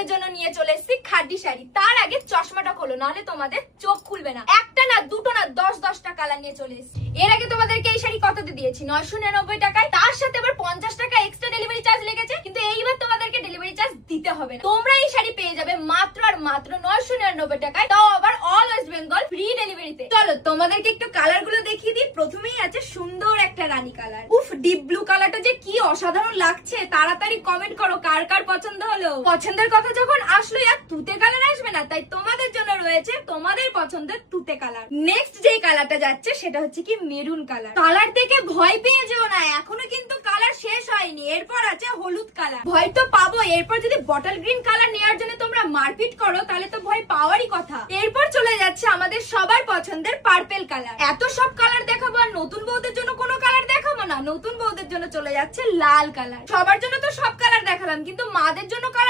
তোমাদের জন্য নিয়ে চলে এসেছি খাদি শাড়ি। তার আগে চশমাটা খোলো, নাহলে তোমাদের চোখ খুলবে না। একটা না, দুটো না, 10-10টা কালার নিয়ে চলে এসেছি। এর আগে তোমাদেরকে এই শাড়ি কততে দিয়েছি? 999 টাকায়। তার সাথে আবার 50 টাকা এক্সট্রা ডেলিভারি চার্জ লেগেছে, কিন্তু এইবার তোমাদেরকে ডেলিভারি চার্জ দিতে হবে না। তোমরা এই শাড়ি পেয়ে যাবে মাত্র আর মাত্র 999 টাকায়, তাও আবার অল ওয়েস্ট বেঙ্গল ফ্রি ডেলিভারিতে। চলো তোমাদেরকে একটু কালার গুলো দেখিয়ে দিই। প্রথমেই আছে সুন্দর একটা রানী কালার। উফ, ডিপ ব্লু কালারটা যে কি অসাধারণ লাগছে। তাড়াতাড়ি কমেন্ট করো কার কার পছন্দ হলো। পছন্দের কথা যখন আসলো, আর তুতে কালার আসবে না, তাই তোমাদের জন্য রয়েছে তোমাদের পছন্দের তুতে কালার। নেক্সট যে কালারটা যাচ্ছে সেটা হচ্ছে কি মেরুন কালার। কালার দেখে ভয় পেয়ে যেও না, এখনো কিন্তু কালার শেষ হয়নি। এরপর আছে হলুদ কালার। ভয় তো পাবো, এরপর যদি বটল গ্রিন কালার নেওয়ার জন্য তোমরা মারপিট করো তাহলে তো ভয় পাওয়ারই কথা। এরপর চলে যাচ্ছে আমাদের সবার পছন্দের পার্পেল কালার। এত সব কালার দেখাবো আর নতুন বউদের জন্য কোনো কালার দেখাবো না? নতুন বউদের জন্য চলে যাচ্ছে লাল কালার। সবার জন্য তো সব কালার দেখালাম, কিন্তু মাদের জন্য কালার